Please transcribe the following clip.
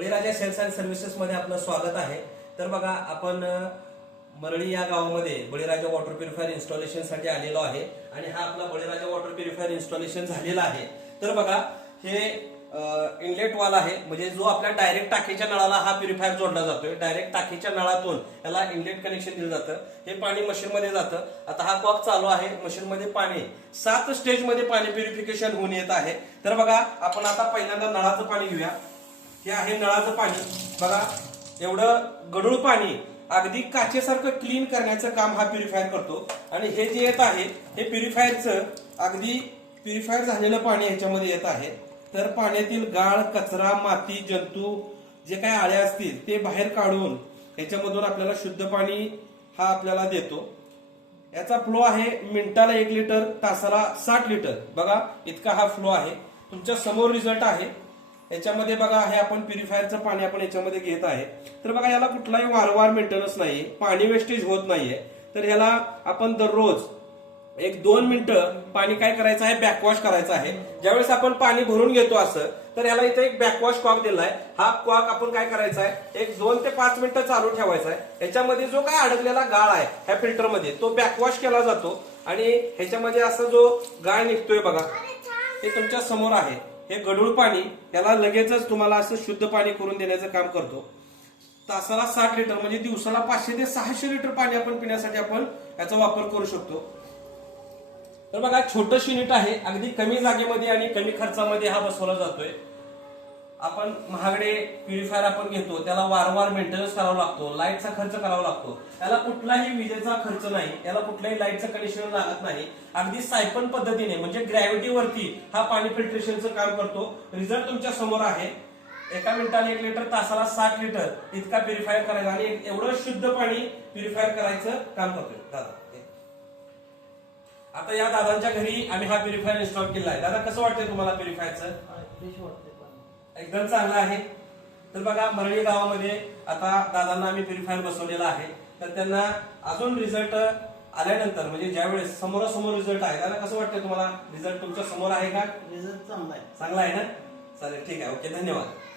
Baliraja cells and services मध्ये आपलं स्वागत आहे। तर बघा, आपण मरळी या गावामध्ये बळीराजा वॉटर प्युरिफायर इन्स्टॉलेशन साठी आलेलो आहे आणि हा आपला बळीराजा वॉटर प्युरिफायर इन्स्टॉलेशन झालेला आहे। तर बघा, हे इनलेट वाल आहे, म्हणजे जो आपल्या डायरेक्ट टाकीच्या नळाला हा प्युरिफायर जोडला जातोय। डायरेक्ट टाकीच्या नळातून याला इनलेट कनेक्शन दिलं जातं। हे पाणी मशीन मध्ये जातं। आता हा कॉक चालू आहे, मशीन मध्ये पाणी 7 स्टेज मध्ये पाणी प्युरिफिकेशन होऊन येत आहे। तर बघा, आपण आता पहिल्यांदा नळाचं पाणी घेऊया। हे आहे नळाचं पाणी। बघा, एवढं गढूळ पाणी अगदी काचेसारखं क्लीन करण्याचं काम हा प्युरिफायर करतो। आणि हे जे येत आहे हे प्युरिफायरचं अगदी प्युरिफायर झालेलं पाणी ह्याच्यामध्ये येत आहे। तर पाण्यातील गाळ, कचरा, माती, जंतू जे काही आळ्या असतील ते बाहेर काढून ह्याच्यामधून आपल्याला शुद्ध पाणी हा आपल्याला देतो। याचा फ्लो आहे मिनिटाला 1 लिटर, तासाला 60 लिटर। बघा, इतका हा फ्लो आहे। तुमच्या समोर रिझल्ट आहे। याच्यामध्ये बघा, हे आपण प्युरिफायरचं पाणी आपण याच्यामध्ये घेत आहे। तर बघा, याला कुठलाही वारंवार मेंटेनन्स नाहीये, पाणी वेस्टेज होत नाहीये। तर याला आपण दररोज 1-2 मिनिटं पाणी काय करायचं आहे, बॅकवॉश करायचं आहे। ज्यावेळेस आपण पाणी भरून घेतो असं, तर याला इथे एक बॅकवॉश कॉक दिलाय। हा कॉक आपण काय करायचा आहे, 2 ते 5 मिनिटं चालू ठेवायचा आहे। याच्यामध्ये जो काय अडकलेला गाळ आहे ह्या फिल्टरमध्ये तो बॅकवॉश केला जातो आणि ह्याच्यामध्ये असा जो गाळ निघतोय बघा, हे तुमच्या समोर आहे। हे गढूळ पाणी याला लगेचच तुम्हाला असं शुद्ध पाणी करून देण्याचं काम करतो। तासाला 60 लिटर म्हणजे दिवसाला 500 ते 600 लिटर पाणी आपण पिण्यासाठी आपण याचा वापर करू शकतो। तर बघा, छोटं युनिट आहे, अगदी कमी जागेमध्ये आणि कमी खर्चामध्ये हा बसवला जातोय। आपण महागडे प्युरिफायर आपण घेतो, त्याला वारंवार मेंटेनन्स करावा लागतो, लाईटचा खर्च करावा लागतो। याला कुठलाही विजेचा खर्च नाही, याला कुठल्याही लाईटचं कनेक्शन लागत नाही। अगदी सायपन पद्धतीने म्हणजे ग्रॅव्हिटीवरती हा पाणी फिल्ट्रेशनचं काम करतो। रिझल्ट तुमच्या समोर आहे। एका मिनिटाला 1 लिटर, तासाला 60 लिटर इतका प्युरिफायर करायचा आणि एवढं शुद्ध पाणी प्युरिफायर करायचं काम करतोय दादा। आता या दादांच्या घरी आम्ही हा प्युरिफायर इन्स्टॉल केला आहे। दादा, कसं वाटतंय तुम्हाला प्युरिफायरचं? एकदम चांगला आहे। तर बघा, मरळी गावामध्ये आता दादांना आम्ही प्युरिफायर बसवलेला आहे। तर त्यांना अजून रिझल्ट आल्यानंतर म्हणजे ज्यावेळेस समोरासमोर रिझल्ट आहे, दादा कसं वाटतंय तुम्हाला? रिझल्ट तुमच्या समोर आहे का? रिझल्ट चांगला आहे। चांगला आहे ना? चालेल, ठीक आहे, ओके, धन्यवाद।